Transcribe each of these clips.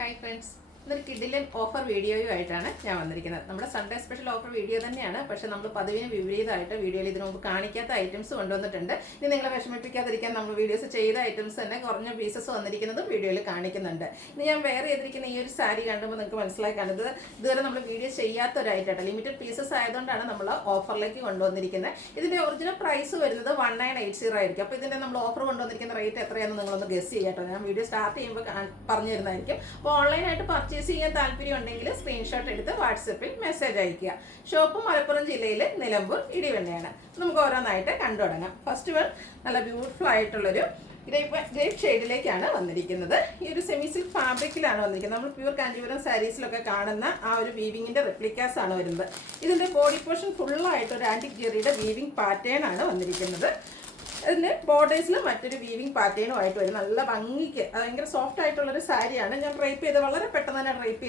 Hi friends, ഇന്നൊരു കിഡിലൻ offer വീഡിയോയുമായിട്ടാണ് ഞാൻ വന്നിരിക്കുന്നത്. നമ്മുടെ സൺഡേ സ്പെഷ്യൽ ഓഫർ വീഡിയോ തന്നെയാണ്. പക്ഷേ നമ്മൾ പതിവിന് വിപരീതമായിട്ട് വീഡിയോയിൽ ഇതിനു മുമ്പ് കാണിക്കാത്ത ഐറ്റംസ് കൊണ്ടുവന്നിട്ടുണ്ട്. ഇനി നിങ്ങളെ വിഷമിപ്പിക്കാതിരിക്കാൻ നമ്മൾ വീഡിയോസ് ചെയ്ത ഐറ്റംസ് തന്നെ കുറഞ്ഞ പീസസ് വന്നിരിക്കുന്നതും വീഡിയോയിൽ കാണിക്കുന്നുണ്ട്. ഇനി ഞാൻ വേറെ ചെയ്തിരിക്കുന്ന ഈ ഒരു സാരി കണ്ടുമ്പോൾ നിങ്ങൾക്ക് മനസ്സിലായി കാണുന്നത് ഇതുവരെ നമ്മൾ വീഡിയോ ചെയ്യാത്ത ഒരു ഐറ്റമാണ്. ലിമിറ്റഡ് പീസസ് ആയതുകൊണ്ടാണ് നമ്മൾ ഓഫറിലേക്ക് കൊണ്ടുവന്നിരിക്കുന്നത്. ഇതിൻ്റെ ഒറിജിനൽ പ്രൈസ് വരുന്നത് 1980 ആയിരിക്കും. അപ്പോൾ ഇതിൻ്റെ നമ്മൾ ഓഫർ കൊണ്ടുവന്നിരിക്കുന്ന റേറ്റ് എത്രയാണെന്ന് നിങ്ങളൊന്ന് ഗസ് ചെയ്യാട്ടോ. ഞാൻ വീഡിയോ സ്റ്റാർട്ട് ചെയ്യുമ്പോൾ പറഞ്ഞു തരുന്നതായിരിക്കും. അപ്പോൾ ഓൺലൈനായിട്ട് പർച്ചേസ് ചെയ്യാൻ താല്പര്യം ഉണ്ടെങ്കിൽ സ്ക്രീൻഷോട്ട് എടുത്ത് വാട്സപ്പിൽ മെസ്സേജ് അയക്കുക. ഷോപ്പ് മലപ്പുറം ജില്ലയിൽ നിലമ്പൂർ ഇടിവണ്ണയാണ്. നമുക്ക് ഓരോന്നായിട്ട് കണ്ടു തുടങ്ങാം. ഫസ്റ്റ് വൺ നല്ല ബ്യൂട്ടിഫുൾ ആയിട്ടുള്ളൊരു ഗ്രേപ്പ് ഷെയ്ഡിലേക്കാണ് വന്നിരിക്കുന്നത്. ഈ ഒരു സെമി സിൽക്ക് ഫാബ്രിക്കിലാണ് വന്നിരിക്കുന്നത്. നമ്മൾ പ്യൂർ കാഞ്ചീപുരം സാരീസിലൊക്കെ കാണുന്ന ആ ഒരു വീവിങ്ങിൻ്റെ റെപ്ലിക്കാസ് ആണ് വരുന്നത്. ഇതിൻ്റെ ബോഡി പോർഷൻ ഫുള്ളായിട്ട് ഒരു ആൻറ്റിക് ജെറിയുടെ വീവിങ് പാറ്റേൺ ആണ് വന്നിരിക്കുന്നത്. അതിൻ്റെ ബോർഡേഴ്സിൽ മറ്റൊരു വീവിങ് പാറ്റേണുമായിട്ട് വരും. നല്ല ഭംഗിക്ക് ഭയങ്കര സോഫ്റ്റ് ആയിട്ടുള്ളൊരു സാരിയാണ്. ഞാൻ ഡ്രൈപ്പ് ചെയ്ത് വളരെ പെട്ടെന്ന് തന്നെ ഡ്രൈപ്പ്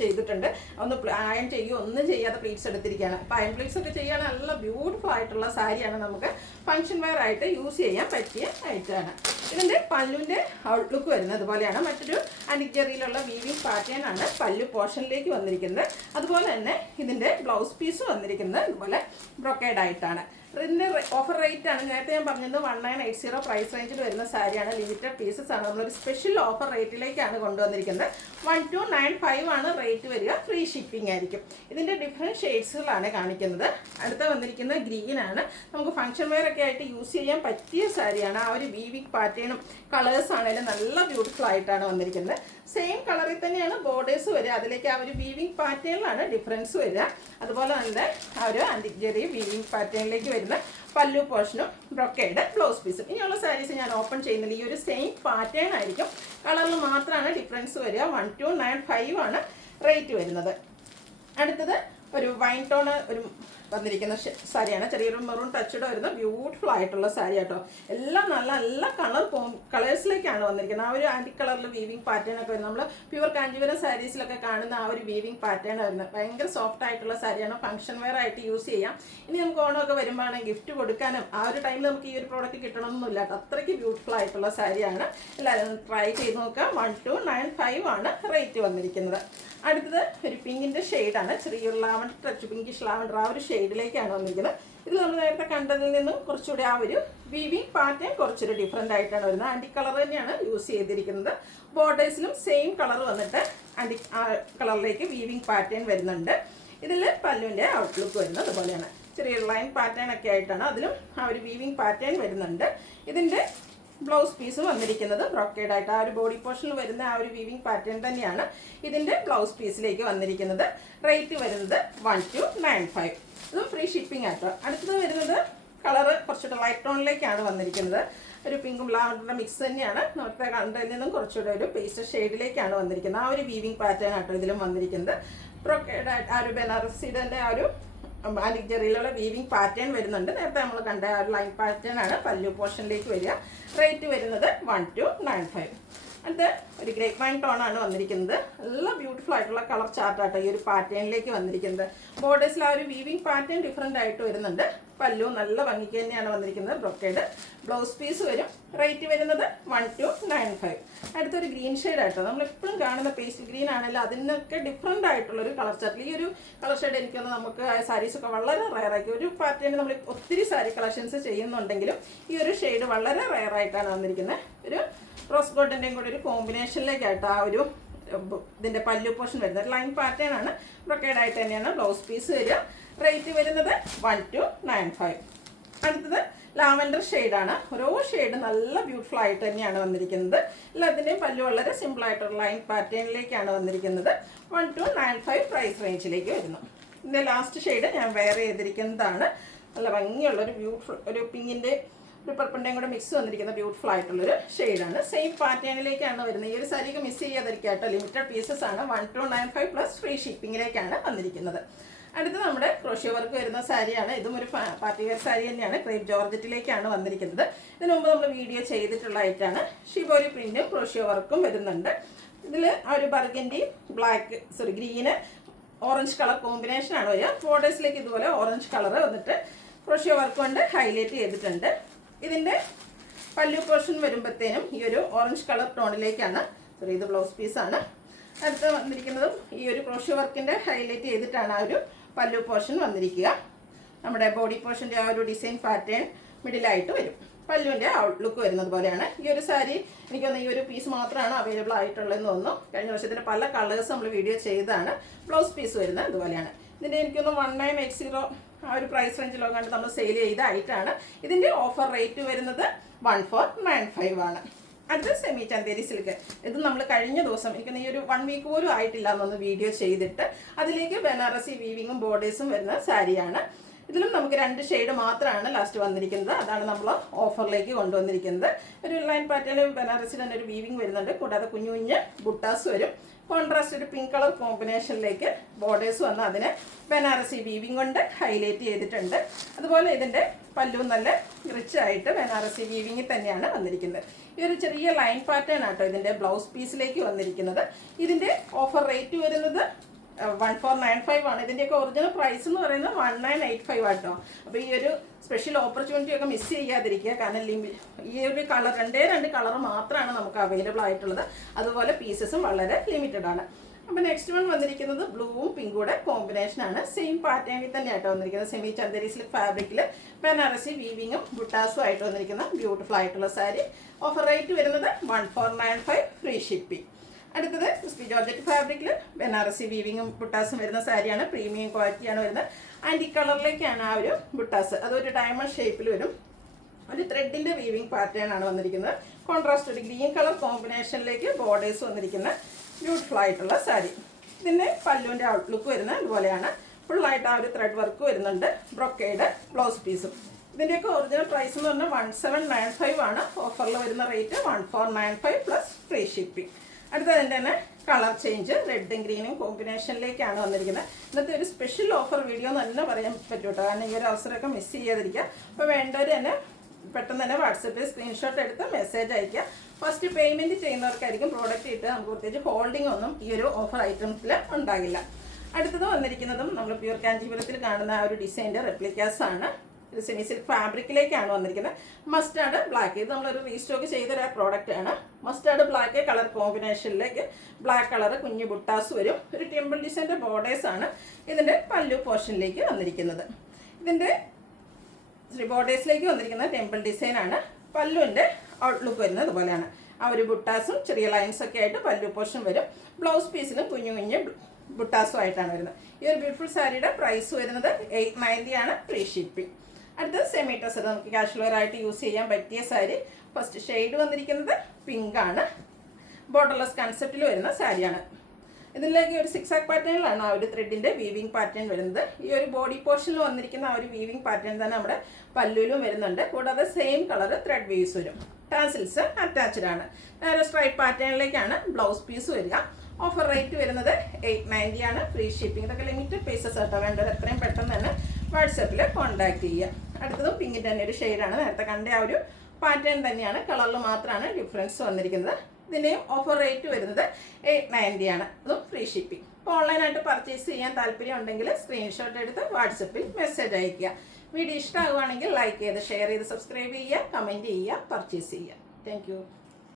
ചെയ്തിട്ടുണ്ട്. ഒന്ന് അയൺ ചെയ്യുകയോ ഒന്നും ചെയ്യാതെ പ്ലീറ്റ്സ് എടുത്തിരിക്കുകയാണ്. അപ്പോൾ അയൺ പ്ലീറ്റ്സ് ഒക്കെ ചെയ്യാൻ നല്ല ബ്യൂട്ടിഫുൾ ആയിട്ടുള്ള സാരിയാണ്. നമുക്ക് ഫംഗ്ഷൻ വെയർ ആയിട്ട് യൂസ് ചെയ്യാൻ പറ്റിയ ഐറ്റമാണ്. ഇതിൻ്റെ പല്ലുവിൻ്റെ ഔട്ട്ലുക്ക് വരുന്നത് അതുപോലെയാണ്. മറ്റൊരു ആൻറ്റിക് ജെറിയിലുള്ള വീവിങ് പാറ്റേൺ ആണ് പല്ലു പോർഷനിലേക്ക് വന്നിരിക്കുന്നത്. അതുപോലെ തന്നെ ഇതിൻ്റെ ബ്ലൗസ് പീസ് വന്നിരിക്കുന്നത് അതുപോലെ ബ്രൊക്കേഡ് ആയിട്ടാണ്. ഇതിൻ്റെ ഓഫർ റേറ്റ് ആണ് നേരത്തെ ഞാൻ പറഞ്ഞത് 1980 പ്രൈസ് റേഞ്ചിൽ വരുന്ന സാരിയാണ്. ലിമിറ്റഡ് പീസസ് ആണ്. നമ്മളൊരു സ്പെഷ്യൽ ഓഫർ റേറ്റിലേക്കാണ് കൊണ്ടുവന്നിരിക്കുന്നത്. 1295 ആണ് റേറ്റ് വരിക. ഫ്രീ ഷിപ്പിംഗ് ആയിരിക്കും. ഇതിൻ്റെ ഡിഫറെൻറ്റ് ഷെയ്ഡ്സുകളാണ് കാണിക്കുന്നത്. അടുത്ത വന്നിരിക്കുന്നത് ഗ്രീനാണ്. നമുക്ക് ഫംഗ്ഷൻ വെയർ ഒക്കെ ആയിട്ട് യൂസ് ചെയ്യാൻ പറ്റിയ സാരിയാണ്. ആ ഒരു വീവിങ് പാറ്റേണും കളേഴ്സ് ആണെങ്കിലും നല്ല ബ്യൂട്ടിഫുൾ ആയിട്ടാണ് വന്നിരിക്കുന്നത്. സെയിം കളറിൽ തന്നെയാണ് ബോർഡേഴ്സ് വരിക. അതിലേക്ക് ആ ഒരു വീവിങ് പാറ്റേണിലാണ് ഡിഫറൻസ് വരിക. അതുപോലെ തന്നെ ആ ഒരു ആൻറ്റിക് ജെറി വീവിങ് പാറ്റേണിലേക്ക് വരുന്ന പല്ലു പോർഷനും ബ്രൊക്കേഡ് ബ്ലൗസ് പീസും. ഇനിയുള്ള സാരീസ് ഞാൻ ഓപ്പൺ ചെയ്യുന്നില്ല. ഈ ഒരു സെയിം പാറ്റേൺ ആയിരിക്കും. കളറിൽ മാത്രമാണ് ഡിഫറൻസ് വരിക. 1295 ആണ് റേറ്റ് വരുന്നത്. അടുത്തത് ഒരു വൈൻ ടോണ് ഒരു വന്നിരിക്കുന്ന സാരിയാണ്. ചെറിയൊരു മെറൂൺ ടച്ചഡ് വരുന്ന ബ്യൂട്ടിഫുൾ ആയിട്ടുള്ള സാരി കേട്ടോ. എല്ലാം നല്ല കളേഴ്സിലേക്കാണ് വന്നിരിക്കുന്നത്. ആ ഒരു ആൻറ്റി കളറിൽ വീവിങ് പാറ്റേൺ ഒക്കെ വരുന്നത് നമ്മൾ പ്യൂർ കാഞ്ചീപുരം സാരീസിലൊക്കെ കാണുന്ന ആ ഒരു വീവിങ് പാറ്റേൺ വരുന്നത്. ഭയങ്കര സോഫ്റ്റ് ആയിട്ടുള്ള സാരിയാണ്. ഫംഗ്ഷൻ വെയർ ആയിട്ട് യൂസ് ചെയ്യാം. ഇനി നമുക്ക് ഓണമൊക്കെ വരുമ്പോഴാണ് ഗിഫ്റ്റ് കൊടുക്കാനും ആ ഒരു ടൈമിൽ നമുക്ക് ഈ ഒരു പ്രോഡക്റ്റ് കിട്ടണമെന്നില്ല കേട്ടോ. അത്രയ്ക്ക് ബ്യൂട്ടിഫുൾ ആയിട്ടുള്ള സാരിയാണ്. എല്ലാവരും ട്രൈ ചെയ്ത് നോക്കുക. 1295 ആണ് റേറ്റ് വന്നിരിക്കുന്നത്. അടുത്തത് ഒരു പിങ്കിൻ്റെ ഷെയ്ഡാണ്. ചെറിയൊരു ലാവൻഡർ ടച്ച് പിങ്കിഷ് ലാവൻഡർ ആ ഒരു ഷെയ്ഡിലേക്കാണ് വന്നിരിക്കുന്നത്. ഇത് നമ്മൾ നേരത്തെ കണ്ടതിൽ നിന്നും കുറച്ചുകൂടി ആ ഒരു വീവിങ് പാറ്റേൺ കുറച്ചൊരു ഡിഫറെൻ്റ് ആയിട്ടാണ് വരുന്നത്. ആൻറ്റി കളർ തന്നെയാണ് യൂസ് ചെയ്തിരിക്കുന്നത്. ബോർഡേഴ്സിലും സെയിം കളർ വന്നിട്ട് ആൻറ്റി കളറിലേക്ക് വീവിങ് പാറ്റേൺ വരുന്നുണ്ട്. ഇതിൽ പല്ലുവിൻ്റെ ഔട്ട്ലുക്ക് വരുന്നത് അതുപോലെയാണ്. ചെറിയൊരു ലൈൻ പാറ്റേൺ ഒക്കെ ആയിട്ടാണ് അതിലും ആ ഒരു വീവിങ് പാറ്റേൺ വരുന്നുണ്ട്. ഇതിൻ്റെ ബ്ലൗസ് പീസ് വന്നിരിക്കുന്നത് ബ്രൊക്കേഡ് ആയിട്ട് ആ ഒരു ബോഡി പോർഷനിൽ വരുന്ന ആ ഒരു വീവിങ് പാറ്റേൺ തന്നെയാണ് ഇതിൻ്റെ ബ്ലൗസ് പീസിലേക്ക് വന്നിരിക്കുന്നത്. റേറ്റ് വരുന്നത് 1295. ഇതും ഫ്രീ ഷിപ്പിംഗ് ആട്ടോ. അടുത്തത് വരുന്നത് കളറ് കുറച്ചുകൂടെ ലൈറ്റ് ടോണിലേക്കാണ് വന്നിരിക്കുന്നത്. ഒരു പിങ്കും ലാവൻഡറിൻ്റെ മിക്സ് തന്നെയാണ്. നേരത്തെ കണ്ടതിൽ നിന്നും കുറച്ചുകൂടെ ഒരു പേസ്റ്റൽ ഷെയ്ഡിലേക്കാണ് വന്നിരിക്കുന്നത്. ആ ഒരു വീവിങ് പാറ്റേൺ ആട്ടോ ഇതിലും വന്നിരിക്കുന്നത്. ബ്രൊക്കേഡ് ആയിട്ട് ആ ഒരു ബനാറസിയുടെ ആ ഒരു ആൻറ്റിക് ജെറിയിലുള്ള വീവിങ് പാറ്റേൺ വരുന്നുണ്ട്. നേരത്തെ നമ്മൾ കണ്ട ആ ഒരു ലൈൻ പാറ്റേൺ ആണ് പല്ലു പോർഷനിലേക്ക് വരിക. റേറ്റ് വരുന്നത് 1295. അടുത്ത ഒരു ഗ്രേപ്പ് വൈൻ ടോണാണ് വന്നിരിക്കുന്നത്. നല്ല ബ്യൂട്ടിഫുൾ ആയിട്ടുള്ള കളർ ചാർട്ടാട്ടോ ഈ ഒരു പാറ്റേണിലേക്ക് വന്നിരിക്കുന്നത്. ബോർഡേഴ്സിൽ ആ ഒരു വീവിങ് പാറ്റേൺ ഡിഫറെൻ്റ് ആയിട്ട് വരുന്നുണ്ട്. പല്ലു നല്ല ഭംഗിക്ക് തന്നെയാണ് വന്നിരിക്കുന്നത്. ബ്രൊക്കേഡ് ബ്ലൗസ് പീസ് വരും. റേറ്റ് വരുന്നത് 1295. അടുത്തൊരു ഗ്രീൻ ഷെയ്ഡ് ആയിട്ടോ. നമ്മളെപ്പോഴും കാണുന്ന പേസ്റ്റ് ഗ്രീൻ ആണെങ്കിലും അതിനൊക്കെ ഡിഫറെൻ്റ് ആയിട്ടുള്ളൊരു കളർ ചാർട്ടിൽ ഈ ഒരു കളർ ഷെയ്ഡ് എനിക്കൊന്ന് നമുക്ക് സാരീസൊക്കെ വളരെ റയറാക്കി ഒരു പാറ്റേൺ നമ്മൾ ഒത്തിരി സാരി കളക്ഷൻസ് ചെയ്യുന്നുണ്ടെങ്കിലും ഈ ഒരു ഷെയ്ഡ് വളരെ റയറായിട്ടാണ് വന്നിരിക്കുന്നത്. ഒരു റോസ് ഗോൾഡിൻ്റെയും കൂടെ ഒരു കോമ്പിനേഷനിലേക്കായിട്ട് ആ ഒരു ഇതിൻ്റെ പല്ലു പോർഷൻ വരുന്നത് ലൈൻ പാറ്റേൺ ആണ്. ബ്രൊക്കേഡ് ആയിട്ട് തന്നെയാണ് ബ്ലൗസ് പീസ് വരിക. റേറ്റ് വരുന്നത് 1295. അടുത്തത് ലാവൻഡർ ഷെയ്ഡാണ്. ഓരോ ഷെയ്ഡ് നല്ല ബ്യൂട്ടിഫുൾ ആയിട്ട് തന്നെയാണ് വന്നിരിക്കുന്നത്. എല്ലാത്തിൻ്റെയും പല്ലു വളരെ സിമ്പിൾ ആയിട്ടുള്ള ലൈൻ പാറ്റേണിലേക്കാണ് വന്നിരിക്കുന്നത്. 1295 പ്രൈസ് റേഞ്ചിലേക്ക് വരുന്നു. ഇതിൻ്റെ ലാസ്റ്റ് ഷെയ്ഡ് ഞാൻ വെയർ ചെയ്തിരിക്കുന്നതാണ്. നല്ല ഭംഗിയുള്ളൊരു ബ്യൂട്ടിഫുൾ ഒരു പിങ്കിൻ്റെ ഒരു പർപ്പിൻ്റെയും കൂടെ മിക്സ് വന്നിരിക്കുന്ന ബ്യൂട്ടിഫുൾ ആയിട്ടുള്ളൊരു ഷെയ്ഡാണ്. സെയിം പാറ്റേണിലേക്കാണ് വരുന്നത്. ഈ ഒരു സാരിക്ക് മിസ് ചെയ്യാതിരിക്കാട്ടോ. ലിമിറ്റഡ് പീസസ് ആണ്. 1295 പ്ലസ് ഫ്രീ ഷിപ്പിങ്ങിലേക്കാണ് വന്നിരിക്കുന്നത്. അടുത്ത് നമ്മുടെ ക്രോഷ്യോ വർക്ക് വരുന്ന സാരിയാണ്. ഇതും ഒരു പാർട്ടി വെയർ സാരി തന്നെയാണ്. ക്രേപ്പ് ജോർജറ്റിലേക്കാണ് വന്നിരിക്കുന്നത്. ഇതിനു മുമ്പ് നമ്മൾ വീഡിയോ ചെയ്തിട്ടുള്ള ഐറ്റാണ്. ഷിബോരി പ്രിൻറ്റും ക്രോഷ്യോ വർക്കും വരുന്നുണ്ട്. ഇതിൽ ആ ഒരു ബർഗൻഡി ഗ്രീന് ഓറഞ്ച് കളർ കോമ്പിനേഷനാണ് വരിക. ബോർഡേഴ്സിലേക്ക് ഇതുപോലെ ഓറഞ്ച് കളർ വന്നിട്ട് ക്രോഷ്യോ വർക്ക് കൊണ്ട് ഹൈലൈറ്റ് ചെയ്തിട്ടുണ്ട്. ഇതിൻ്റെ പല്ലു പോർഷൻ വരുമ്പോഴത്തേനും ഈ ഒരു ഓറഞ്ച് കളർ ടോണിലേക്കാണ്. ഇത് ബ്ലൗസ് പീസാണ്. അടുത്ത് വന്നിരിക്കുന്നതും ഈ ഒരു ക്രോഷ്യോ വർക്കിൻ്റെ ഹൈലൈറ്റ് ചെയ്തിട്ടാണ് ആ ഒരു പല്ലു പോർഷൻ വന്നിരിക്കുക. നമ്മുടെ ബോഡി പോർഷൻ്റെ ആ ഒരു ഡിസൈൻ പാറ്റേൺ മിഡിലായിട്ട് വരും. പല്ലുവിൻ്റെ ഔട്ട്ലുക്ക് വരുന്നത് പോലെയാണ്. ഈ ഒരു സാരി എനിക്കൊന്ന് ഈ ഒരു പീസ് മാത്രമാണ് അവൈലബിൾ ആയിട്ടുള്ളതെന്ന് തോന്നുന്നു. കഴിഞ്ഞ വർഷത്തിൻ്റെ പല കളേഴ്സ് നമ്മൾ വീഡിയോ ചെയ്താണ്. ബ്ലൗസ് പീസ് വരുന്നത് ഇതുപോലെയാണ്. ഇതിൻ്റെ എനിക്കൊന്ന് 1980 ആ ഒരു പ്രൈസ് റേഞ്ചിലോ കണ്ട് നമ്മൾ സെയിൽ ചെയ്തായിട്ടാണ്. ഇതിൻ്റെ ഓഫർ റേറ്റ് വരുന്നത് 1495 ആണ്. അടുത്ത സെമി ചന്തേരി സിൽക്ക്. ഇത് നമ്മൾ കഴിഞ്ഞ ദിവസം എനിക്ക് ഈ ഒരു 1 വീക്ക് പോലും ആയിട്ടില്ല എന്നൊന്ന് വീഡിയോ ചെയ്തിട്ട് അതിലേക്ക് ബനാറസി വീവിങ്ങും ബോർഡേഴ്സും വരുന്ന സാരിയാണ്. ഇതിലും നമുക്ക് 2 ഷെയ്ഡ് മാത്രമാണ് ലാസ്റ്റ് വന്നിരിക്കുന്നത്. അതാണ് നമ്മൾ ഓഫറിലേക്ക് കൊണ്ടുവന്നിരിക്കുന്നത്. ഒരു ലൈൻ പാറ്റേണിൽ ബനാറസി തന്നെ ഒരു വീവിങ് വരുന്നുണ്ട്. കൂടാതെ കുഞ്ഞു കുഞ്ഞ് ബുട്ടാസ് വരും. കോൺട്രാസ്റ്റ് ഒരു പിങ്ക് കളർ കോമ്പിനേഷനിലേക്ക് ബോർഡേഴ്സ് വന്ന് അതിനെ ബനാറസി വീവിങ് കൊണ്ട് ഹൈലൈറ്റ് ചെയ്തിട്ടുണ്ട്. അതുപോലെ ഇതിൻ്റെ പല്ലു നല്ല റിച്ച് ആയിട്ട് ബനാറസി വീവിങ്ങിൽ തന്നെയാണ് വന്നിരിക്കുന്നത്. ഈ ഒരു ചെറിയ ലൈൻ പാറ്റേൺ ആട്ടോ ഇതിൻ്റെ ബ്ലൗസ് പീസിലേക്ക് വന്നിരിക്കുന്നത്. ഇതിൻ്റെ ഓഫർ റേറ്റ് വരുന്നത് 1495 ആണ്. ഇതിൻ്റെയൊക്കെ ഒറിജിനൽ പ്രൈസ് എന്ന് പറയുന്നത് 1985 ആട്ടോ. അപ്പോൾ ഈ ഒരു സ്പെഷ്യൽ ഓപ്പർച്യൂണിറ്റി ഒക്കെ മിസ് ചെയ്യാതിരിക്കുക. കാരണം ഈ ഒരു കളർ 2 കളർ മാത്രമാണ് നമുക്ക് അവൈലബിൾ ആയിട്ടുള്ളത്. അതുപോലെ പീസസും വളരെ ലിമിറ്റഡ് ആണ്. അപ്പോൾ നെക്സ്റ്റ് വൺ വന്നിരിക്കുന്നത് ബ്ലൂവും പിങ്കൂടെ കോമ്പിനേഷനാണ്. സെയിം പാറ്റേണിൽ തന്നെ ആയിട്ട് വന്നിരിക്കുന്നത്. സെമി ചന്ദേരി സിൽക്ക് ഫാബ്രിക്കിൽ ബനാറസി വീവിങ്ങും ബുട്ടാസും ആയിട്ട് വന്നിരിക്കുന്ന ബ്യൂട്ടിഫുൾ ആയിട്ടുള്ള സാരി. ഓഫർ റേറ്റ് വരുന്നത് 1495 ഫ്രീ ഷിപ്പിംഗ്. അടുത്തത് ക്രിസ്പി ജോർജറ്റ് ഫാബ്രിക്കിൽ ബനാറസി വീവിങ്ങും ബുട്ടാസും വരുന്ന സാരിയാണ്. പ്രീമിയം ക്വാളിറ്റിയാണ് വരുന്നത്. ആൻറ്റി കളറിലേക്കാണ് ആ ഒരു ബുട്ടാസ്. അതൊരു ഡയമണ്ട് ഷേപ്പിൽ വരും. ഒരു ത്രെഡിൻ്റെ വീവിങ് പാറ്റേൺ ആണ് വന്നിരിക്കുന്നത്. കോൺട്രാസ്റ്റ് ഒരു ഗ്രീൻ കളർ കോമ്പിനേഷനിലേക്ക് ബോർഡേഴ്സ് വന്നിരിക്കുന്ന ബ്യൂട്ടിഫുൾ ആയിട്ടുള്ള സാരി. ഇതിൻ്റെ പല്ലുവിൻ്റെ ഔട്ട്ലുക്ക് വരുന്നത് ഇതുപോലെയാണ്. ഫുള്ളായിട്ട് ആ ഒരു ത്രെഡ് വർക്ക് വരുന്നുണ്ട്. ബ്രൊക്കേഡ് ബ്ലൗസ് പീസും. ഇതിൻ്റെയൊക്കെ ഒറിജിനൽ പ്രൈസ് എന്ന് പറഞ്ഞാൽ 1795 ആണ്. ഓഫറിൽ വരുന്ന റേറ്റ് 1495 പ്ലസ് ഫ്രീ ഷിപ്പിംഗ്. അടുത്തതിൻ്റെ തന്നെ കളർ ചേഞ്ച് റെഡും ഗ്രീനും കോമ്പിനേഷനിലേക്കാണ് വന്നിരിക്കുന്നത്. ഇന്നത്തെ ഒരു സ്പെഷ്യൽ ഓഫർ വീഡിയോ എന്ന് തന്നെ പറയാൻ പറ്റും കേട്ടോ. കാരണം ഈ ഒരു അവസരമൊക്കെ മിസ് ചെയ്യാതിരിക്കുക. അപ്പോൾ വേണ്ടവർ തന്നെ പെട്ടെന്ന് തന്നെ വാട്സപ്പിൽ സ്ക്രീൻഷോട്ട് എടുത്ത് മെസ്സേജ് അയയ്ക്കുക. ഫസ്റ്റ് പേയ്മെൻറ്റ് ചെയ്യുന്നവർക്കായിരിക്കും പ്രോഡക്റ്റ് കിട്ടുക. നമുക്ക് പ്രത്യേകിച്ച് ഹോൾഡിംഗ് ഒന്നും ഈ ഒരു ഓഫർ ഐറ്റംസിൽ ഉണ്ടാകില്ല. അടുത്തത് വന്നിരിക്കുന്നതും നമ്മൾ പ്യൂർ കാഞ്ചീപുരത്തിൽ കാണുന്ന ആ ഒരു ഡിസൈൻ്റെ റെപ്ലിക്കാസ് ആണ്. ഇത് സെമി സിൽക്ക് ഫാബ്രിക്കിലേക്കാണ് വന്നിരിക്കുന്നത്. മസ്റ്റാർഡ് ബ്ലാക്ക്, ഇത് നമ്മളൊരു റീസ്റ്റോക്ക് ചെയ്തൊരു പ്രോഡക്റ്റ് ആണ്. മസ്റ്റാർഡ് ബ്ലാക്ക് കളർ കോമ്പിനേഷനിലേക്ക് ബ്ലാക്ക് കളർ കുഞ്ഞു ബുട്ടാസ് വരും. ഒരു ടെമ്പിൾ ഡിസൈൻ്റെ ബോർഡേഴ്സ് ആണ് ഇതിൻ്റെ പല്ലു പോർഷനിലേക്ക് വന്നിരിക്കുന്നത്. ഇതിൻ്റെ ബോർഡേഴ്സിലേക്ക് വന്നിരിക്കുന്ന ടെമ്പിൾ ഡിസൈനാണ്. പല്ലുവിൻ്റെ ഔട്ട്ലുക്ക് വരുന്നത് ഇതുപോലെയാണ്. ആ ഒരു ബുട്ടാസും ചെറിയ ലൈൻസൊക്കെ ആയിട്ട് പല്ലു പോർഷൻ വരും. ബ്ലൗസ് പീസിലും കുഞ്ഞു കുഞ്ഞ് ബുട്ടാസും ആയിട്ടാണ് വരുന്നത്. ഈ ഒരു ബ്യൂട്ടിഫുൾ സാരിയുടെ പ്രൈസ് വരുന്നത് 890 ആണ് ഫ്രീ ഷിപ്പിംഗ്. അടുത്തത് സെമി ടസർ, നമുക്ക് കാഷ്വൽ ആയിട്ട് യൂസ് ചെയ്യാൻ പറ്റിയ സാരി. ഫസ്റ്റ് ഷെയ്ഡ് വന്നിരിക്കുന്നത് പിങ്ക് ആണ്. ബോർഡർലെസ് കൺസെപ്റ്റിൽ വരുന്ന സാരിയാണ്. ഇതിലേക്ക് ഒരു 6 ആക്ക് പാറ്റേണിലാണ് ആ ഒരു ത്രെഡിൻ്റെ വീവിങ് പാറ്റേൺ വരുന്നത്. ഈ ഒരു ബോഡി പോർഷനിൽ വന്നിരിക്കുന്ന ആ ഒരു വീവിങ് പാറ്റേൺ തന്നെ നമ്മുടെ പല്ലുവിലും വരുന്നുണ്ട്. കൂടാതെ സെയിം കളർ ത്രെഡ് വീവ്സ് വരും. ടാസിൽസ് അറ്റാച്ച്ഡ് ആണ്. ഒരു സ്ട്രൈപ്പ് പാറ്റേണിലേക്കാണ് ബ്ലൗസ് പീസ് വരിക. ഓഫർ റേറ്റ് വരുന്നത് 890 ആണ് ഫ്രീ ഷിപ്പിംഗ്. ഇതൊക്കെ ലിമിറ്റഡ് പീസസ് ആട്ടോ. വേണ്ടവർ എത്രയും പെട്ടെന്ന് തന്നെ വാട്സാപ്പിൽ കോൺടാക്ട് ചെയ്യുക. അടുത്തതും പിങ്കിൻ്റെ തന്നെ ഒരു ഷെയ്ഡാണ്. നേരത്തെ കണ്ട ആ ഒരു പാറ്റേൺ തന്നെയാണ്. കളറിൽ മാത്രമാണ് ഡിഫറൻസ് വന്നിരിക്കുന്നത്. ഇതിൻ്റെയും ഓഫർ റേറ്റ് വരുന്നത് 890 ആണ്. അതും ഫ്രീ ഷിപ്പിംഗ്. അപ്പോൾ ഓൺലൈനായിട്ട് പർച്ചേസ് ചെയ്യാൻ താല്പര്യം ഉണ്ടെങ്കിൽ സ്ക്രീൻഷോട്ട് എടുത്ത് വാട്സപ്പിൽ മെസ്സേജ് അയയ്ക്കുക. വീഡിയോ ഇഷ്ടമാകുവാണെങ്കിൽ ലൈക്ക് ചെയ്ത് ഷെയർ ചെയ്ത് സബ്സ്ക്രൈബ് ചെയ്യുക, കമൻറ്റ് ചെയ്യുക, പർച്ചേസ് ചെയ്യുക. താങ്ക്